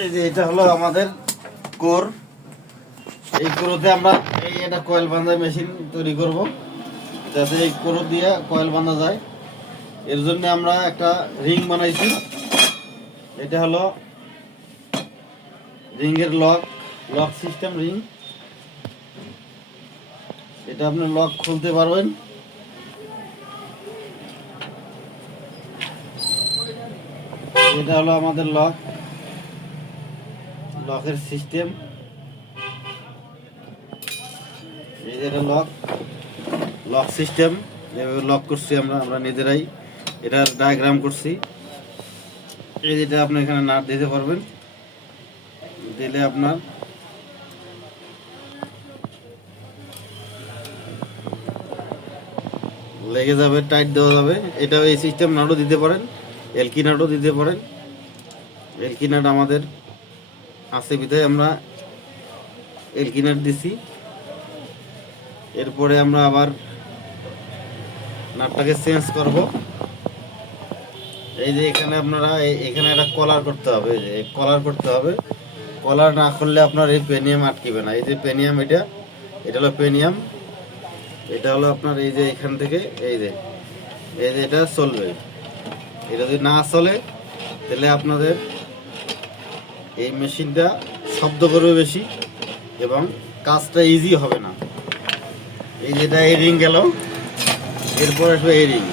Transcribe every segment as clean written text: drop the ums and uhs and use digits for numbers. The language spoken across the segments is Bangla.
এই যে এটা হলো আমাদের কোর। এই কোরতে আমরা এটা কয়েল বাঁধা মেশিন তৈরি করব, যাতে এই কোর দিয়ে কয়েল বাঁধা যায়। এর জন্য আমরা একটা রিং বানাইছি। এটা হলো রিংয়ের লক সিস্টেম রিং। এটা আপনি লক খুলতে পারবেন। এটা হলো আমাদের লকের সিস্টেম। এই যে এটা লক সিস্টেম, এভাবে লক করছি আমরা নিজেরাই। এটার ডায়াগ্রাম করছি। এই যেটা আপনি এখানে নাট দিতে পারবেন, দিলে আপনার লেগে যাবে, টাইট দেওয়া যাবে। এটা এই সিস্টেম নাটও দিতে পারেন, এলকি নাটও দিতে পারেন। এলকি নাট আমাদের আছে বিধায় আমরা এলকি নাট দিছি। এরপরে আমরা আবার নাটটাকে চেঞ্জ করব। এই যে এখানে আপনারা এখানে একটা কলার করতে হবে, এই কলার করতে হবে। কলার না করলে আপনার এই পেনিয়াম আটকিবে না। এই যে পেনিয়াম, এটা হলো পেনিয়াম। এটা হলো আপনার এই যে এখান থেকে এই যে এটা চলবে। এটা যদি না চলে তাহলে আপনাদের এই মেশিনটা শব্দ করবে বেশি এবং কাজটা ইজি হবে না। এই যেটা এই রিং গেল, এরপর আসবে এই রিং।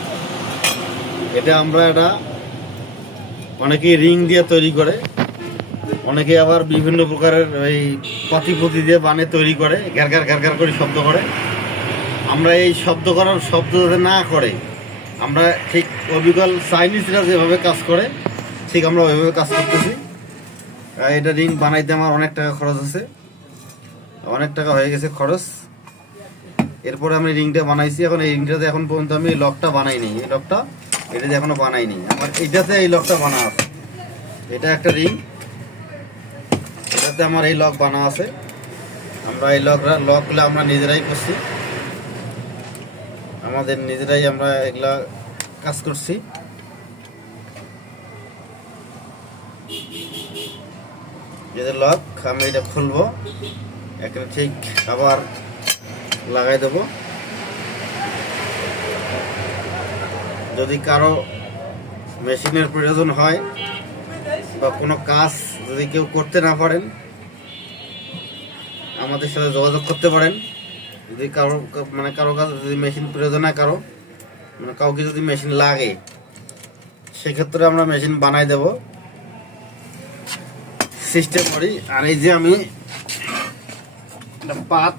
এটা আমরা অনেকেই রিং দিয়ে তৈরি করে, অনেকে আবার বিভিন্ন প্রকারের এই পাতি দিয়ে বানে তৈরি করে, ঘ্যার ঘ্যার করে শব্দ করে। আমরা এই শব্দ যাতে না করে, আমরা ঠিক অবিকল চাইনিজরা যেভাবে কাজ করে ঠিক আমরা ওইভাবে কাজ করতেছি। এটা রিং বানাইতে আমার অনেক টাকা খরচ আছে, অনেক টাকা হয়ে গেছে খরচ। এরপরে আমি রিংটা বানাইছি। এখন এই রিংটাতে এখন পর্যন্ত আমি লকটা বানাইনি। এই লকটা এটাতে এখনো বানাইনি। আমার এইটাতে এই লকটা বানা আছে। এটা একটা রিং, এটাতে আমার এই লক বানা আছে। আমরা এই লকগুলো আমরা নিজেরাই করছি, আমাদের নিজেরাই আমরা এগুলা কাজ করছি। যেটা লক আমি এটা খুলবো, একটা ঠিক আবার লাগাই দেব। যদি কারো মেশিনের প্রয়োজন হয় বা কোনো কাজ যদি কেউ করতে না পারেন, আমাদের সাথে যোগাযোগ করতে পারেন। যদি কারো কাছে যদি মেশিন প্রয়োজন হয়, কাউকে যদি মেশিন লাগে, সেক্ষেত্রে আমরা মেশিন বানাই দেব সিস্টেম করি। আর এই যে আমি পাত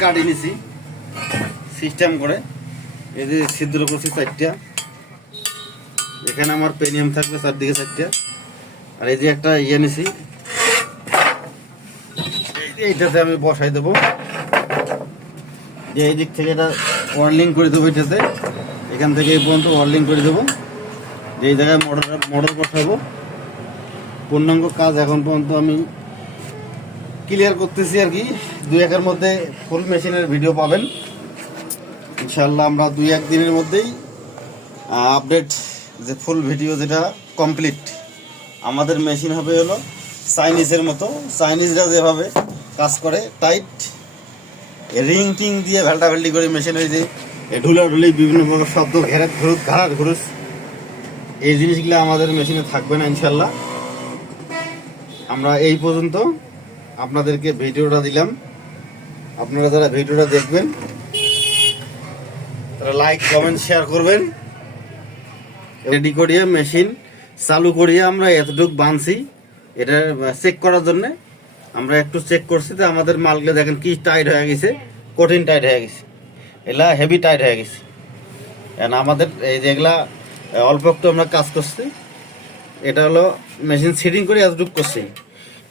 কাটি নিছি সিস্টেম করে, এই যে ছিদ্র করছি 4টা। এখানে আমার পেনিয়াম থাকবে 4 দিকে 4টা। আর এই যে একটা নিছি, এইটাতে আমি বসাই দেবো। যে এই দিক থেকে এটা ওয়ার্লিং করে দেবো, এটাতে এখান থেকে এই পর্যন্ত ওয়ার্লিং করে দেবো। যে এই জায়গায় মোটর বসাবো। পূর্ণাঙ্গ কাজ এখন পর্যন্ত আমি ক্লিয়ার করতেছি আর কি। 2-1 মধ্যে ফুল মেশিনের ভিডিও পাবেন ইনশাল্লাহ। আমরা 2-1 দিনের মধ্যেই আপডেট, যে ফুল ভিডিও যেটা কমপ্লিট। আমাদের মেশিন হবে হলো চাইনিজের মতো। চাইনিজরা যেভাবে কাজ করে টাইট রিং টিং দিয়ে ভেল্টাভেল্টি করে মেশিন, ওই যে ঢুলাঢুলি বিভিন্ন প্রকার শব্দ, ঘাড় ঘুরুস, এই জিনিসগুলো আমাদের মেশিনে থাকবে না ইনশাল্লাহ। আমরা এই পর্যন্ত আপনাদেরকে ভিডিওটা দিলাম। আপনারা যারা ভিডিওটা দেখবেন তারা লাইক কমেন্ট শেয়ার করবেন। রেডি করিয়ে মেশিন চালু করিয়ে আমরা এতটুকু বানছি, এটা চেক করার জন্য আমরা একটু চেক করছি। তো আমাদের মালগুলো দেখেন কি টাইট হয়ে গেছে, কঠিন টাইট হয়ে গেছে, এগুলা হেভি টাইট হয়ে গেছে। আমাদের এই যেগুলা অল্প একটু আমরা কাজ করছি, এটা হলো মেশিন সেটিং করে এতটুকু করছি।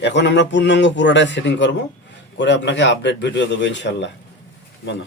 এখন আমরা পূর্ণাঙ্গ পুরোটাই সেটিং করব, করে আপনাকে আপডেট ভিডিও দেবো ইনশাল্লাহ। বন্ধু।